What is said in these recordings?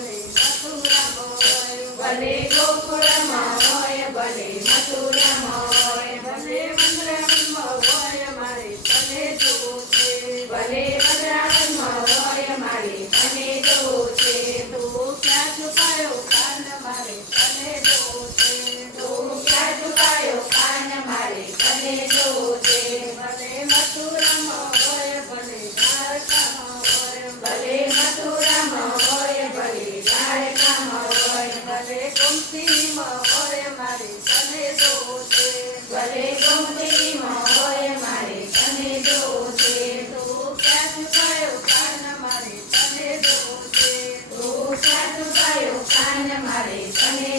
મથુરામાં હોય ભલે મથુરામાં હોય ભલે મથુરામાં ભલે ગમતીમાં હોય મારે તને જોવો છે ભલે ગમતીમાં હોય મારે તને જોવો છે તો ક્યાંક કયો કાન મારે તને જોવો છે તો ક્યાંક કયો કાન મારે તને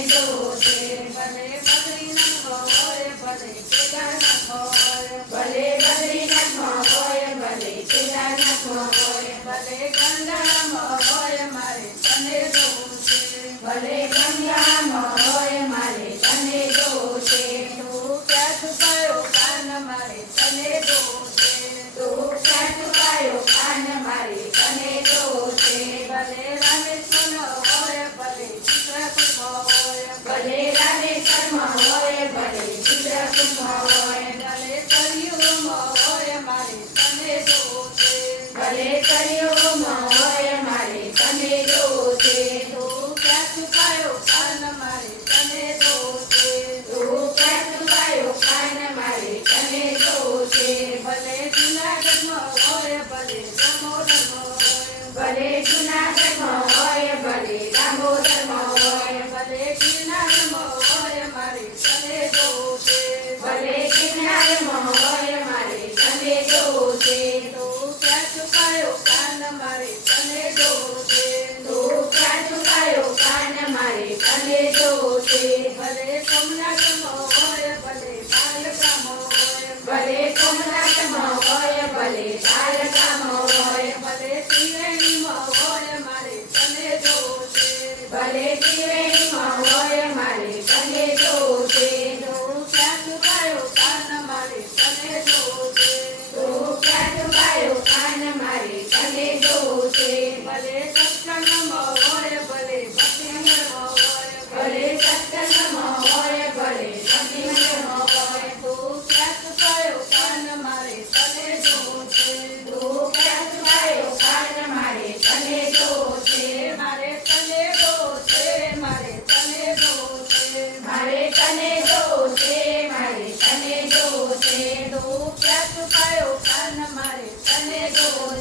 ભલે કર્યો મારે મારે તને જોશે તો ક્યાં છુપાયો કાન મારે તને જોશે તો ક્યાં છુપાયો કાન મારે તને જોશે ભલે જુનાગઢમાં હોય, ભલે સમોરમાં હોય, ભલે જુનાગઢમાં હોય, ભલે દામોદરમાં હોય, ભલે જુનાગઢમાં હોય, મારે તને જોશે ભલે જુનાગઢ છુપાયો કાન મારે તને ગોર